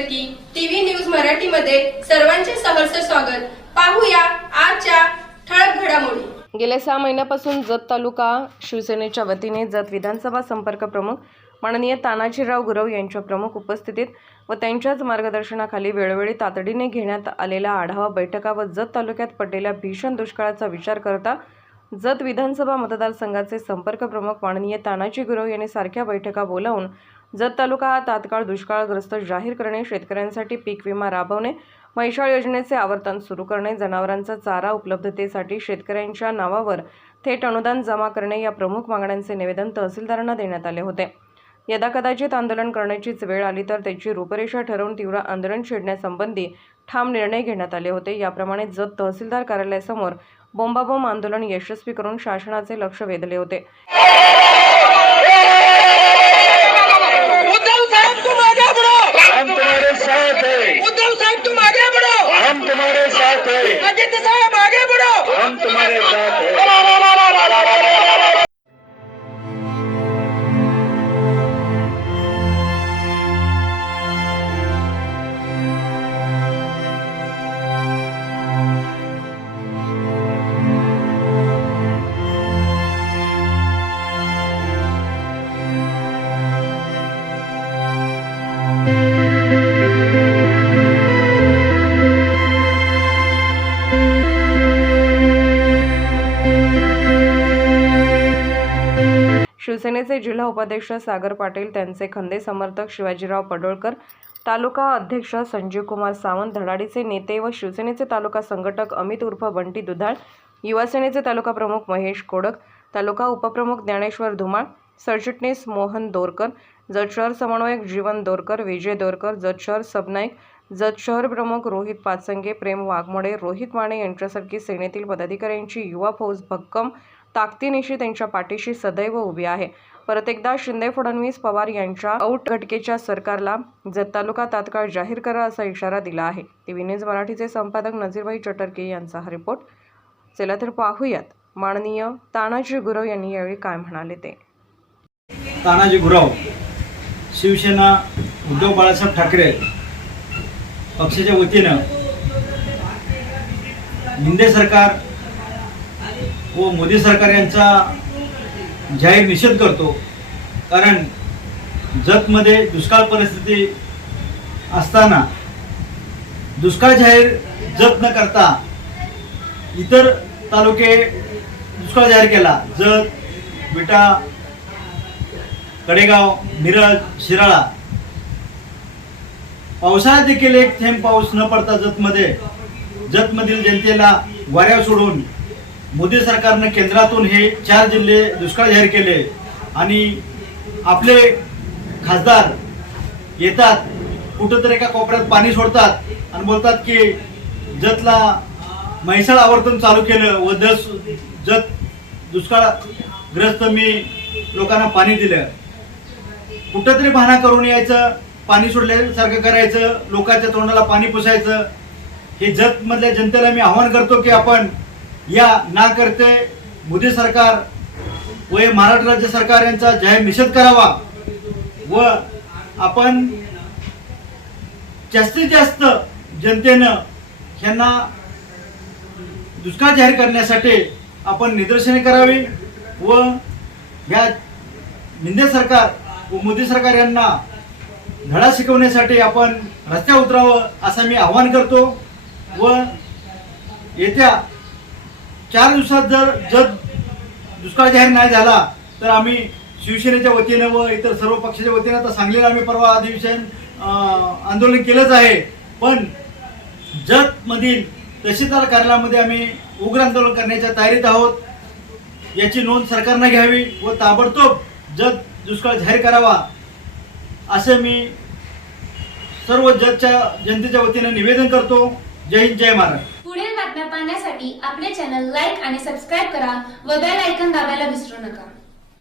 की TV news मराठीमध्ये सर्वांचे सहर्ष स्वागत. पाहूया आजच्या ठळक घडामोडी. गेल्या सहा महिन्यापासून जत तालुका शिवसेनेच्या वतीने जत विधानसभा संपर्क प्रमुख माननीय तानाजीराव गुरव यांच्या प्रमुख उपस्थितीत व त्यांच्याच मार्गदर्शनाखाली वेळोवेळी तातडीने घेण्यात आलेल्या आढावा बैठका व जत तालुक्यात पडलेल्या भीषण दुष्काळाचा विचार करता जत विधानसभा मतदारसंघाचे संपर्क प्रमुख माननीय तानाजी गुरव यांनी सारख्या बैठका बोलावून जत तालुका हा तात्काळ दुष्काळग्रस्त जाहीर करणे शेतकऱ्यांसाठी पीक विमा राबवणे म्हैसाळ योजनेचे आवर्तन सुरू करणे जनावरांचा चारा उपलब्धतेसाठी शेतकऱ्यांच्या नावावर थेट अनुदान जमा करणे या प्रमुख मागण्यांचे निवेदन तहसीलदारांना देण्यात आले होते. यदा कदाचित आंदोलन करण्याचीच वेळ आली तर त्याची रूपरेषा ठरवून तीव्र आंदोलन छेडण्यासंबंधी ठाम निर्णय घेण्यात आले होते. याप्रमाणे जत तहसीलदार कार्यालयासमोर बोंबाबोंब आंदोलन यशस्वी करून शासनाचे लक्ष वेधले होते. हैं शिवसेनेचे जिल्हा उपाध्यक्ष सागर पाटील त्यांचे खंदे समर्थक शिवाजीराव पडोळकर तालुका अध्यक्ष संजीवकुमार सावंत धडाडीचे नेते व शिवसेनेचे तालुका संघटक अमित उर्फ बंटी दुधाळ युवासेनेचे तालुका प्रमुख महेश कोडक तालुका उपप्रमुख ज्ञानेश्वर धुमाळ सरचिटणीस मोहन दोरकर जत शहर समन्वयक जीवन दोरकर विजय दोरकर जत शहर सबनाईक जत शहर प्रमुख रोहित पाचंगे प्रेम वाघमोडे रोहित माने यांच्यासारखी सेनेतील पदाधिकाऱ्यांची युवा फौज भक्कम ताकदीनिशी त्यांच्या पाठीशी सदैव उभी आहे. परत एकदा शिंदे फडणवीस पवार यांच्या औट घटकेच्या सरकारला जत तालुका तात्काळ जाहीर करा असा इशारा दिला आहे. टीव्ही न्यूज मराठीचे संपादक नजीरभाई चटर्के यांचा हा रिपोर्ट. चला तर पाहूयात. माननीय तानाजी गुरव यांनी यावेळी काय म्हणाले ते? तानाजी गुरव शिवसेना उद्धव बाळासाहेब ठाकरे पक्षाच्या वतीनं शिंदे सरकार व मोदी सरकार यांचा जाहीर निषेध करतो. कारण जतमध्ये दुष्काळ परिस्थिती असताना दुष्काळ जाहीर जत न करता इतर तालुके दुष्काळ जाहीर केला. जत विटा कडेगाव मिरज शिराळा पावसाळ्यात देखील एक थेंब पाऊस न पडता जतमध्ये जतमधील जनतेला वाऱ्या सोडून मोदी सरकारनं केंद्रातून हे चार जिल्हे दुष्काळ जाहीर केले आणि आपले खासदार येतात कुठंतरी एका कोपऱ्यात पाणी सोडतात आणि बोलतात की जतला म्हैसाळ आवर्तन चालू केलं व दस जत दुष्काळग्रस्त मी लोकांना पाणी दिलं. कुठंतरी बहाणा करून यायचं पाणी सोडल्यासारखं करायचं लोकांच्या तोंडाला पाणी पुसायचं. हे जत मधल्या जनतेला मी आवाहन करतो की आपण या ना करते मोदी सरकार व हे महाराष्ट्र राज्य सरकार यांचा जाहीर निषेध करावा व आपण जास्तीत जास्त जनतेनं ह्यांना दुष्काळ जाहीर करण्यासाठी आपण निदर्शने करावी व ह्या निंदे सरकार व मोदी सरकार यांना धडा शिकवण्यासाठी आपण रस्त्या उतरावं असं मी आवाहन करतो व येत्या चार दिवसात जर जर दुष्काळ जाहीर नाही झाला तर आम्ही शिवसेनेच्या वतीनं व इतर सर्व पक्षाच्या वतीनं आता सांगलीला आम्ही परवा अधिवेशन आंदोलन केलंच आहे. पण जतमधील तहसीलदार कार्यालयामध्ये आम्ही उग्र आंदोलन करण्याच्या तयारीत आहोत. याची नोंद सरकारनं घ्यावी व ताबडतोब जत दुष्काळ जाहीर करावा. असे मी सर्व जगच्या जनतेच्या वतीने निवेदन करतो. जय हिंद जय महाराष्ट्र. पुढील बातम्या पाहण्यासाठी आपले चॅनल लाईक आणि सबस्क्राईब करा व बेल आयकन दाबायला विसरू नका.